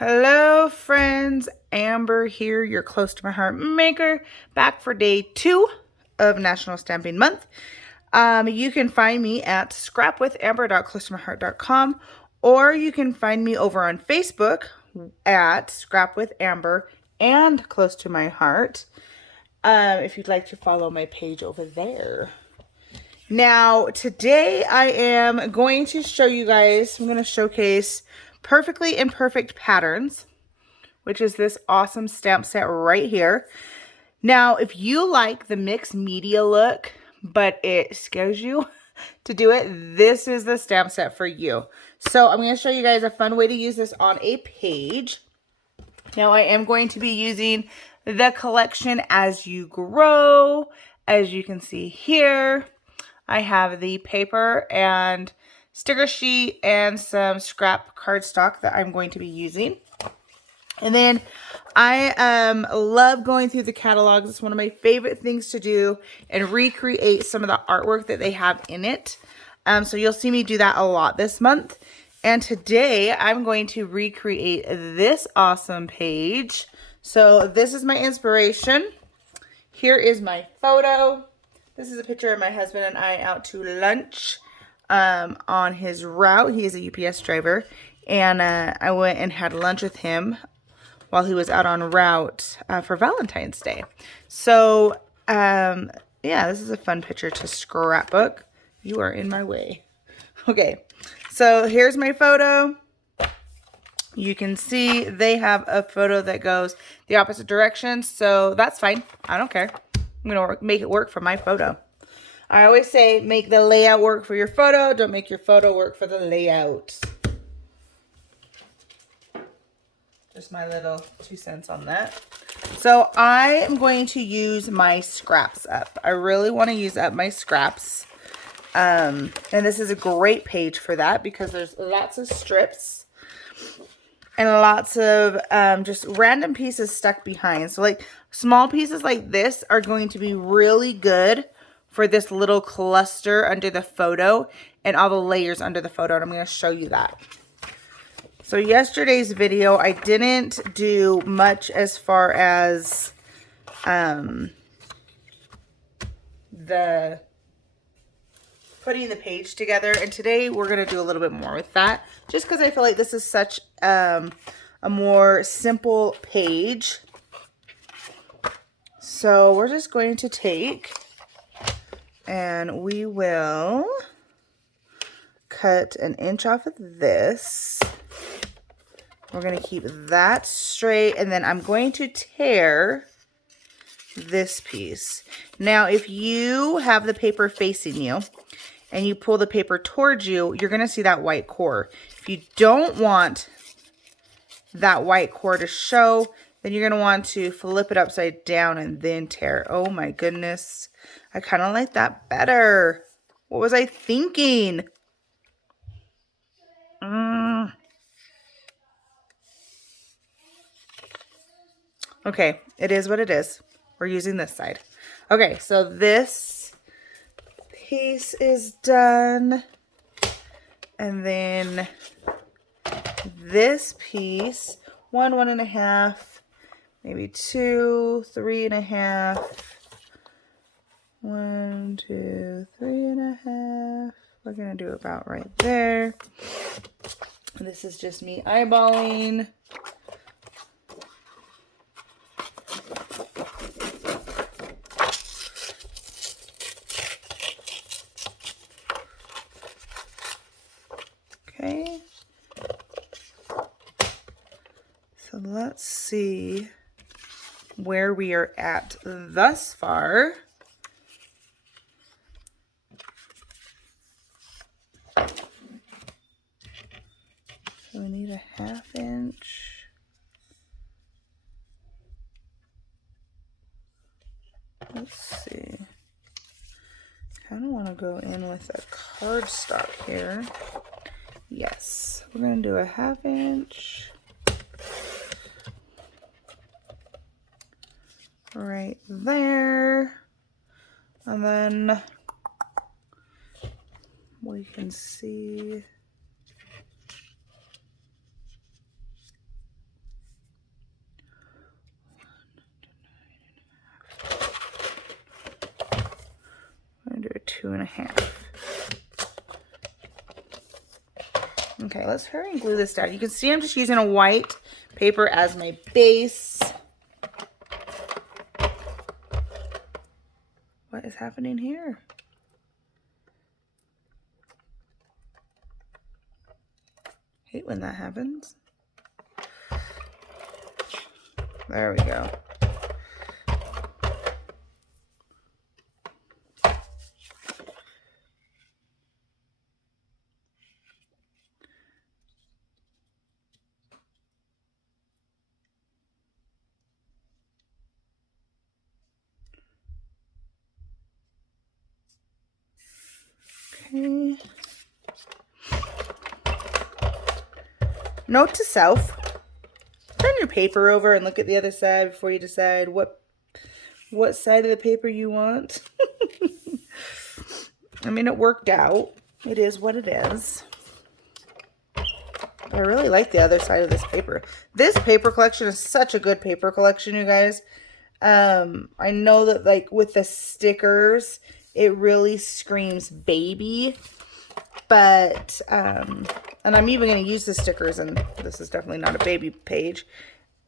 Hello friends, Amber here, your close to my heart maker, back for day 2 of National Stamping Month. You can find me at scrapwithamber.closetomyheart.com, or you can find me over on Facebook at scrapwithamber and Close to My Heart, if you'd like to follow my page over there. Now, today I am going to show you guys, I'm going to showcase Perfectly Imperfect Patterns, which is this awesome stamp set right here. Now, if you like the mixed media look, but it scares you to do it, this is the stamp set for you. So I'm going to show you guys a fun way to use this on a page. Now, I am going to be using the collection As You Grow. As you can see here, I have the paper and sticker sheet and some scrap cardstock that I'm going to be using. And then I love going through the catalogs. It's one of my favorite things to do and recreate some of the artwork that they have in it. So you'll see me do that a lot this month. And today I'm going to recreate this awesome page. So this is my inspiration. Here is my photo. This is a picture of my husband and I out to lunch on his route. He is a UPS driver. And I went and had lunch with him while he was out on route for Valentine's Day. So, yeah, this is a fun picture to scrapbook. You are in my way. Okay, so here's my photo. You can see they have a photo that goes the opposite direction, so that's fine. I don't care. I'm going to make it work for my photo. I always say make the layout work for your photo. Don't make your photo work for the layout. Just my little 2 cents on that. So I am going to use my scraps up. I really want to use up my scraps. And this is a great page for that because there's lots of strips and lots of just random pieces stuck behind. So like small pieces like this are going to be really good for this little cluster under the photo and all the layers under the photo. And I'm going to show you that. So yesterday's video, I didn't do much as far as the putting the page together. And today we're going to do a little bit more with that. Just because I feel like this is such a more simple page. So we're just going to take and we will cut an inch off of this. We're going to keep that straight, and then I'm going to tear this piece. Now, if you have the paper facing you and you pull the paper towards you, you're going to see that white core. If you don't want that white core to show, then you're going to want to flip it upside down and then tear. Oh my goodness. I kind of like that better. What was I thinking? Okay, it is what it is. We're using this side. Okay, so this piece is done. And then this piece, 1, 1.5, maybe 2, 3.5. 1, 2, 3.5. We're gonna do about right there. This is just me eyeballing. Okay. So let's see where we are at thus far. So we need a 1/2 inch. Let's see. Kind of want to go in with a cardstock here. Yes, we're going to do a 1/2 inch. Right there. And then we can see 2.5. Okay, let's hurry and glue this down. You can see I'm just using a white paper as my base. What is happening here? Hate when that happens. There we go. Okay. Note to self, turn your paper over and look at the other side before you decide what side of the paper you want. I mean, it worked out. It is what it is. I really like the other side of this paper. This paper collection is such a good paper collection, you guys. I know that like with the stickers, it really screams baby. But, and I'm even going to use the stickers, and this is definitely not a baby page.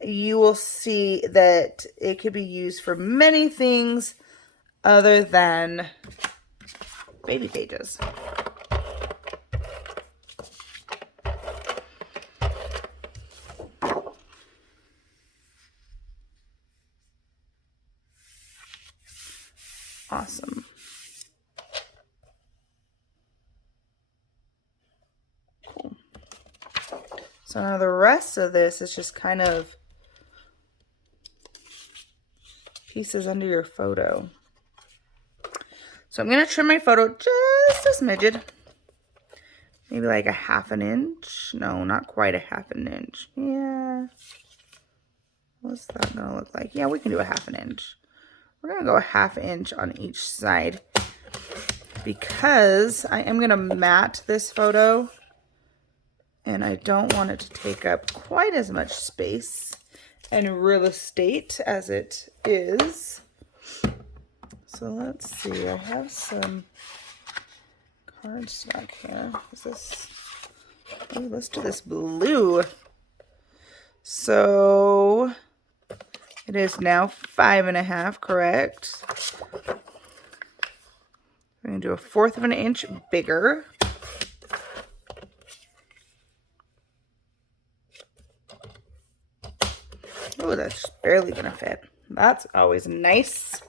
You will see that it could be used for many things other than baby pages. Awesome. Cool. So now the rest of this is just kind of pieces under your photo. So I'm going to trim my photo just a smidgen. Maybe like a 1/2 inch. No, not quite a 1/2 inch. Yeah. What's that going to look like? Yeah, we can do a 1/2 inch. We're going to go a 1/2 inch on each side because I am going to mat this photo and I don't want it to take up quite as much space and real estate as it is. So let's see, I have some cardstock here. Is this, oh, let's do this blue. So it is now 5.5, correct? We're going to do a 1/4 of an inch bigger. Oh, that's just barely going to fit. That's always nice.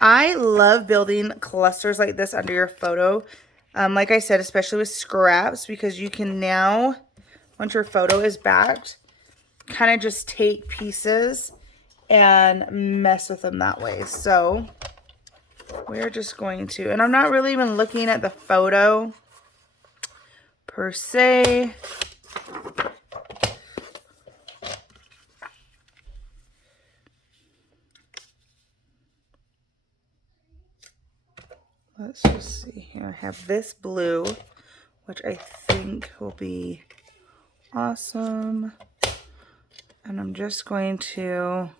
I love building clusters like this under your photo. Like I said, especially with scraps, because you can now, once your photo is backed, kind of just take pieces and mess with them that way. So we're just going to, and I'm not really even looking at the photo per se. Let's just see here. I have this blue, which I think will be awesome. And I'm just going to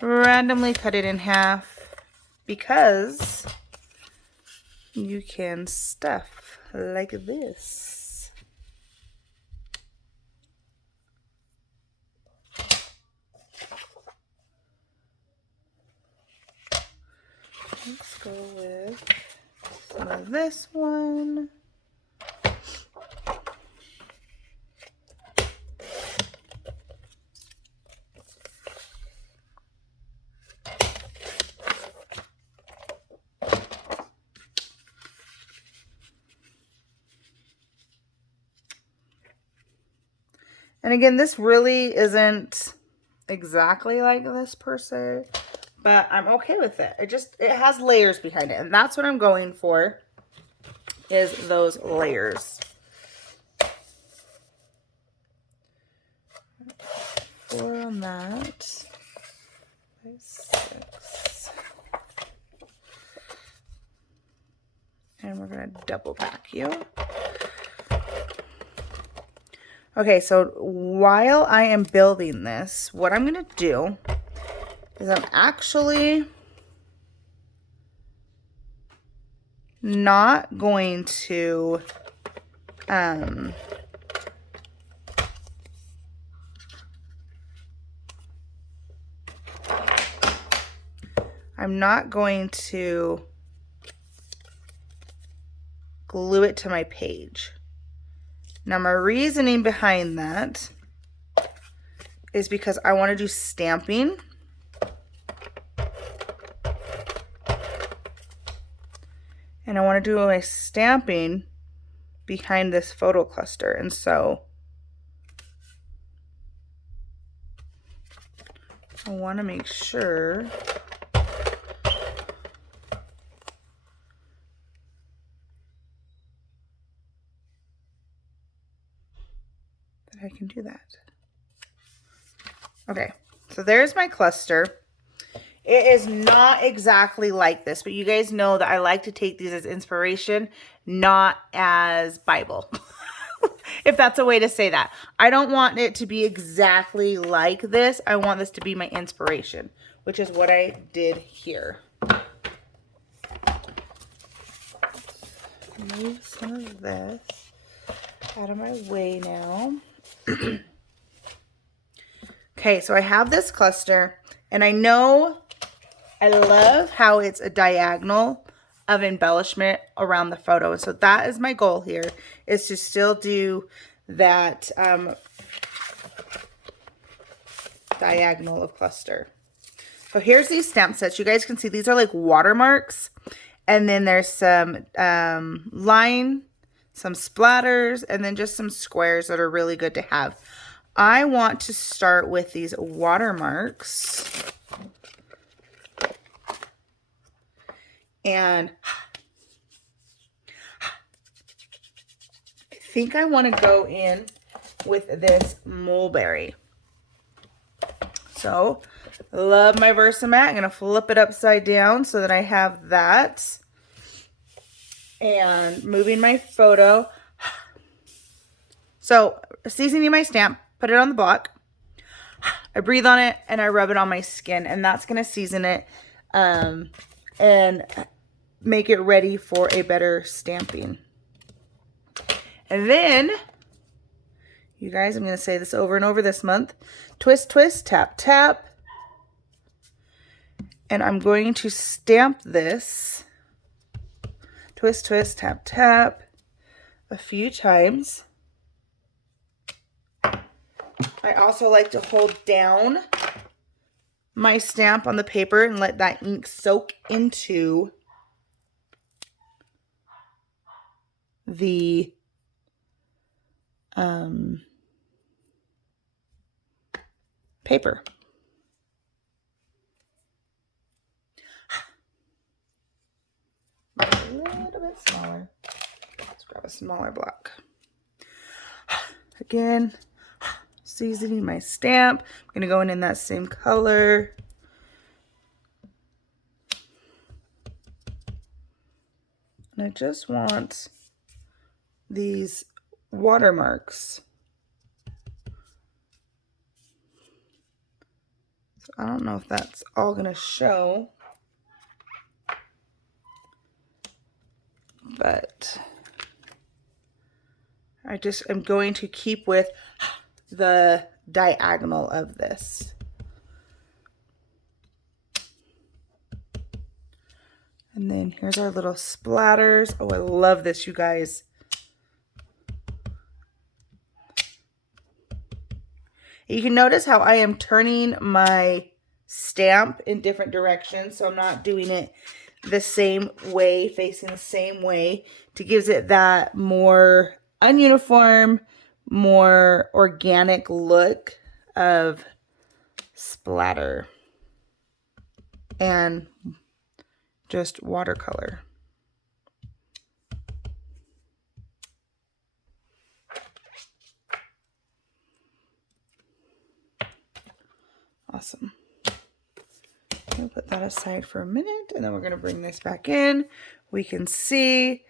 randomly cut it in half because you can stuff like this. Let's go with some of this one. And again, this really isn't exactly like this per se, but I'm okay with it. It has layers behind it, and that's what I'm going for, is those layers. 4 on that. 5, 6. And we're going to double back you. Okay, so while I am building this, what I'm going to do is I'm actually not going to I'm not going to glue it to my page. Now my reasoning behind that is because I want to do stamping. And I want to do my stamping behind this photo cluster. And so I want to make sure that I can do that. Okay, so there's my cluster. It is not exactly like this, but you guys know that I like to take these as inspiration, not as Bible. If that's a way to say that. I don't want it to be exactly like this. I want this to be my inspiration, which is what I did here. Move some of this out of my way now. Okay, so I have this cluster, and I know I love how it's a diagonal of embellishment around the photo. And so that is my goal here, is to still do that diagonal of cluster. So here's these stamp sets. You guys can see these are like watermarks. And then there's some line, some splatters, and then just some squares that are really good to have. I want to start with these watermarks. And I think I want to go in with this mulberry. So, I love my Versamat. I'm going to flip it upside down so that I have that. And moving my photo. So, seasoning my stamp, put it on the block. I breathe on it and I rub it on my skin. And that's going to season it and make it ready for a better stamping. And then, you guys, I'm going to say this over and over this month. Twist, twist, tap, tap. And I'm going to stamp this. Twist, twist, tap, tap. A few times. I also like to hold down my stamp on the paper and let that ink soak into the paper. A little bit smaller. Let's grab a smaller block. Again, seasoning my stamp. I'm going to go in that same color. And I just want these watermarks. So I don't know if that's all going to show. But I just am going to keep with the diagonal of this. And then here's our little splatters. Oh, I love this, you guys. You can notice how I am turning my stamp in different directions. So I'm not doing it the same way, facing the same way, to gives it that more ununiform, more organic look of splatter and just watercolor. Awesome. I'll put that aside for a minute, and then we're going to bring this back in. We can see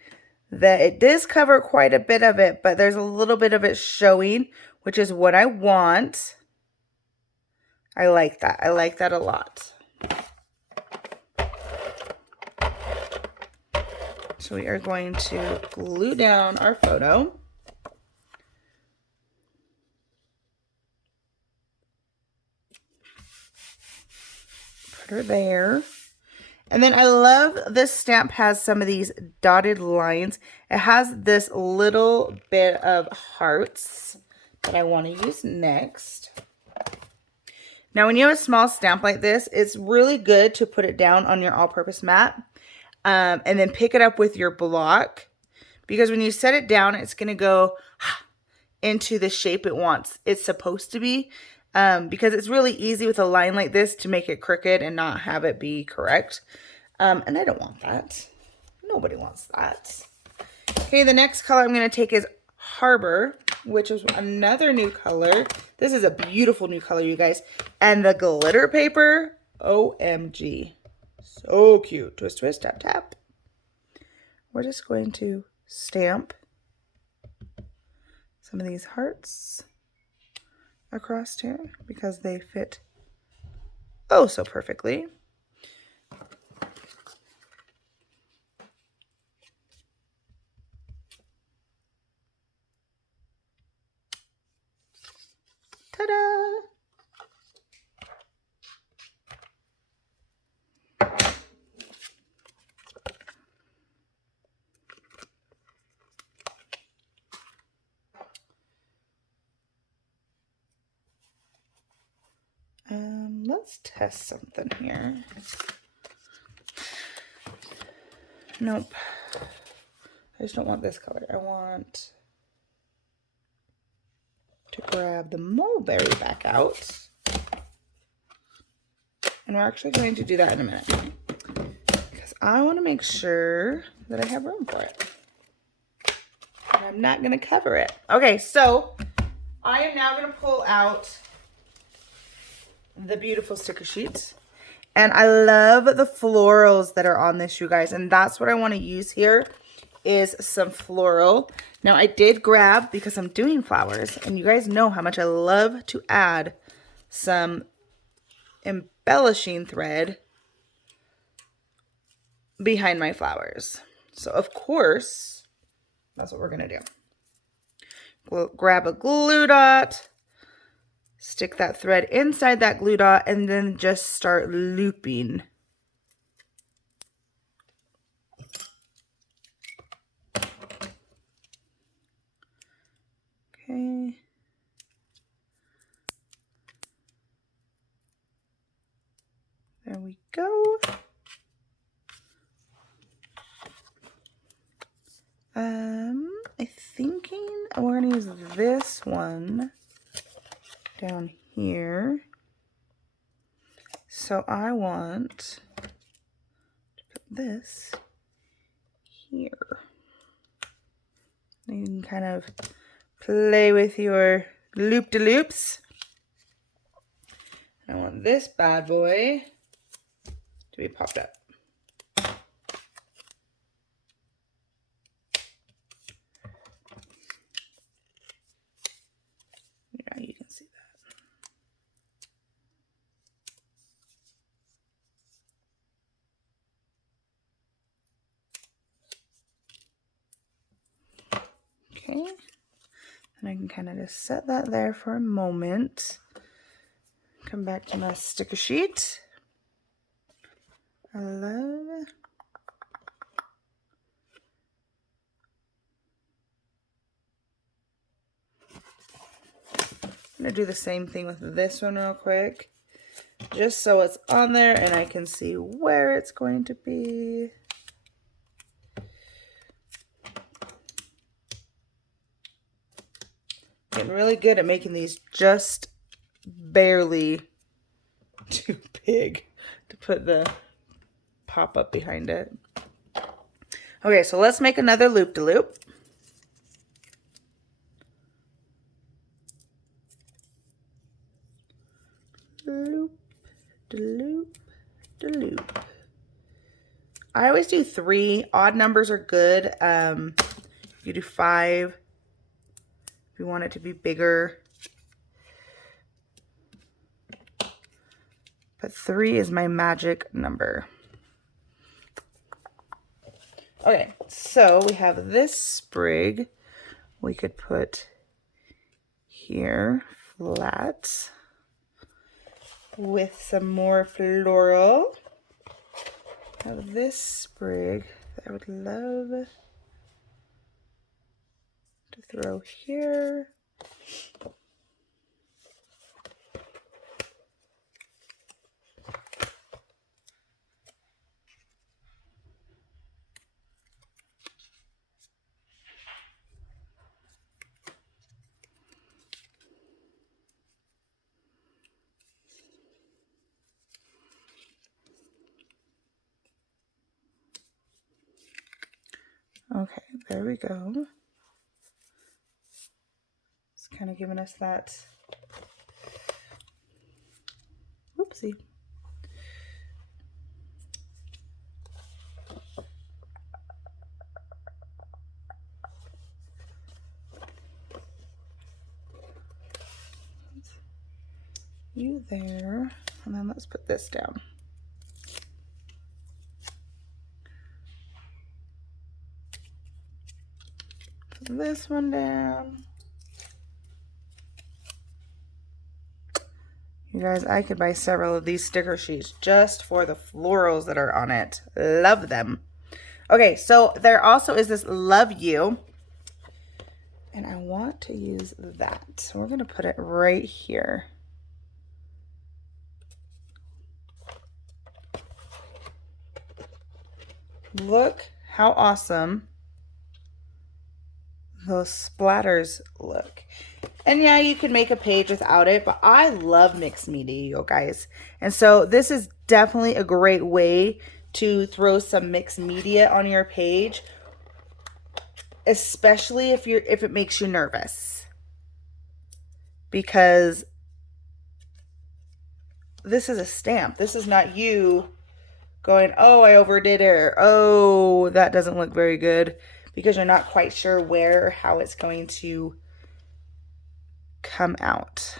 that it does cover quite a bit of it, but there's a little bit of it showing, which is what I want. I like that. I like that a lot. So we are going to glue down our photo. Put her there. And then I love this stamp has some of these dotted lines. It has this little bit of hearts that I want to use next. Now, when you have a small stamp like this, it's really good to put it down on your all-purpose mat and then pick it up with your block, because when you set it down, it's going to go into the shape it's supposed to be, because it's really easy with a line like this to make it crooked and not have it be correct. And I don't want that. Nobody wants that. Okay, the next color I'm going to take is Harbor, which is another new color. This is a beautiful new color, you guys. And the glitter paper, OMG. So cute. Twist, twist, tap, tap. We're just going to stamp some of these hearts across here because they fit oh so perfectly. Ta-da! Let's test something here. Nope. I just don't want this color. I want to grab the mulberry back out. And we're actually going to do that in a minute, because I want to make sure that I have room for it. And I'm not going to cover it. Okay, so I am now going to pull out the beautiful sticker sheets. And I love the florals that are on this, you guys. And that's what I want to use here is some floral. Now, I did grab, because I'm doing flowers, and you guys know how much I love to add some embellishing thread behind my flowers. So, of course, that's what we're going to do. We'll grab a glue dot, stick that thread inside that glue dot, and then just start looping. Okay. There we go. I'm thinking we're gonna use this one down here. So I want to put this here. You can kind of play with your loop-de-loops. I want this bad boy to be popped up. Yeah, you can see that. Okay. And I can kind of just set that there for a moment. Come back to my sticker sheet. I love it. I'm going to do the same thing with this one real quick, just so it's on there and I can see where it's going to be. Getting really good at making these just barely too big to put the pop-up behind it. Okay, so let's make another loop-de-loop. Loop-de-loop-de-loop. I always do 3. Odd numbers are good. You do 5 if you want it to be bigger. But 3 is my magic number. Okay, so we have this sprig we could put here flat with some more floral. Now this sprig I would love to throw here. Okay, there we go. It's kind of giving us that, whoopsie. You there, and then let's put this down. Put this one down. You guys, I could buy several of these sticker sheets just for the florals that are on it. Love them. Okay, so there also is this Love You. And I want to use that. So we're going to put it right here. Look how awesome those splatters look. And yeah, you can make a page without it, but I love mixed media, you guys. And so this is definitely a great way to throw some mixed media on your page, especially if it makes you nervous. Because this is a stamp. This is not you going, oh, I overdid it, or oh, that doesn't look very good, because you're not quite sure where or how it's going to come out.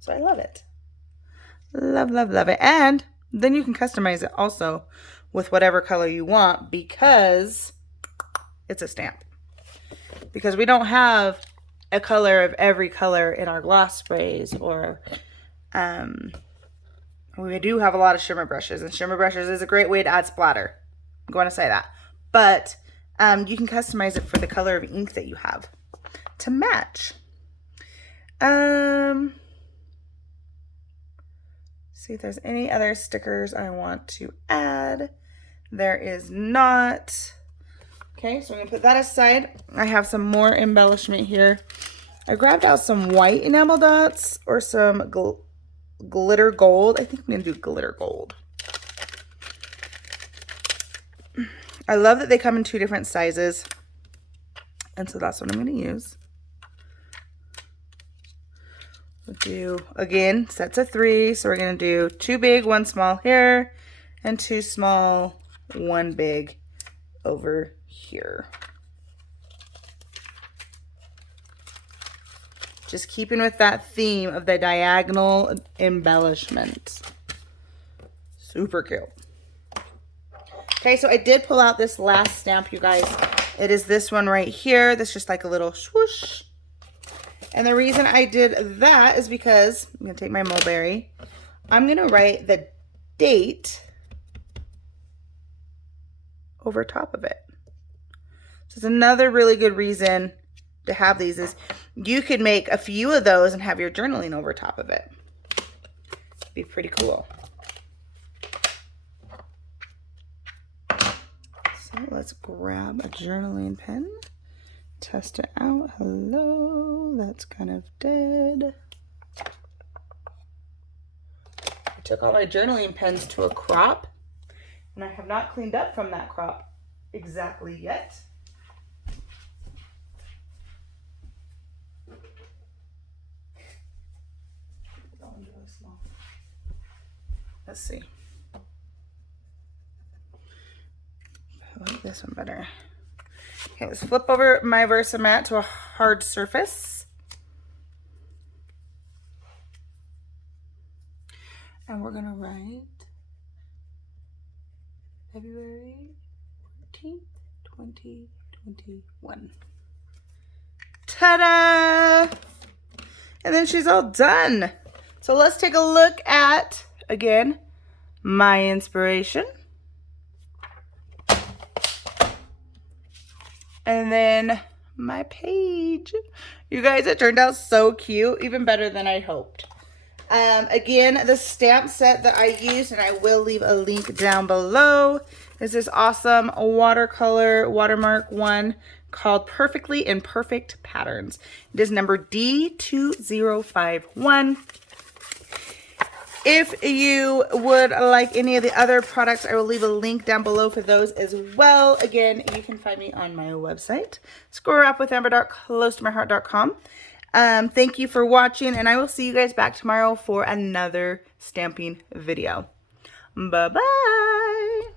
So I love it. Love, love, love it. And then you can customize it also with whatever color you want, because it's a stamp. Because we don't have a color of every color in our gloss sprays, or we do have a lot of shimmer brushes, and shimmer brushes is a great way to add splatter. I'm going to say that. But you can customize it for the color of ink that you have to match. See if there's any other stickers I want to add. There is not. Okay, so I'm going to put that aside. I have some more embellishment here. I grabbed out some white enamel dots or some glitter gold. I think I'm going to do glitter gold. I love that they come in 2 different sizes. And so that's what I'm going to use. We'll do, again, sets of 3. So we're going to do 2 big, 1 small here, and 2 small, 1 big over here. Just keeping with that theme of the diagonal embellishment. Super cute. Okay, so I did pull out this last stamp, you guys. It is this one right here. That's just like a little swoosh. And the reason I did that is because I'm going to take my mulberry. I'm going to write the date over top of it. So it's another really good reason to have these is you could make a few of those and have your journaling over top of it. It'd be pretty cool. So let's grab a journaling pen, test it out. Hello, that's kind of dead. I took all my journaling pens to a crop, and I have not cleaned up from that crop exactly yet. Let's see. I like this one better. Okay, let's flip over my Versamat to a hard surface. And we're going to write February 14th, 2021. Ta-da! And then she's all done. So let's take a look at, again, my inspiration. And then my page. You guys, it turned out so cute, even better than I hoped. Again, the stamp set that I used, and I will leave a link down below, is this awesome watercolor watermark one called Perfectly Imperfect Patterns. It is number D2051. If you would like any of the other products, I will leave a link down below for those as well. Again, you can find me on my website, scrapwithamber.closetomyheart.com. Thank you for watching, and I will see you guys back tomorrow for another stamping video. Bye-bye.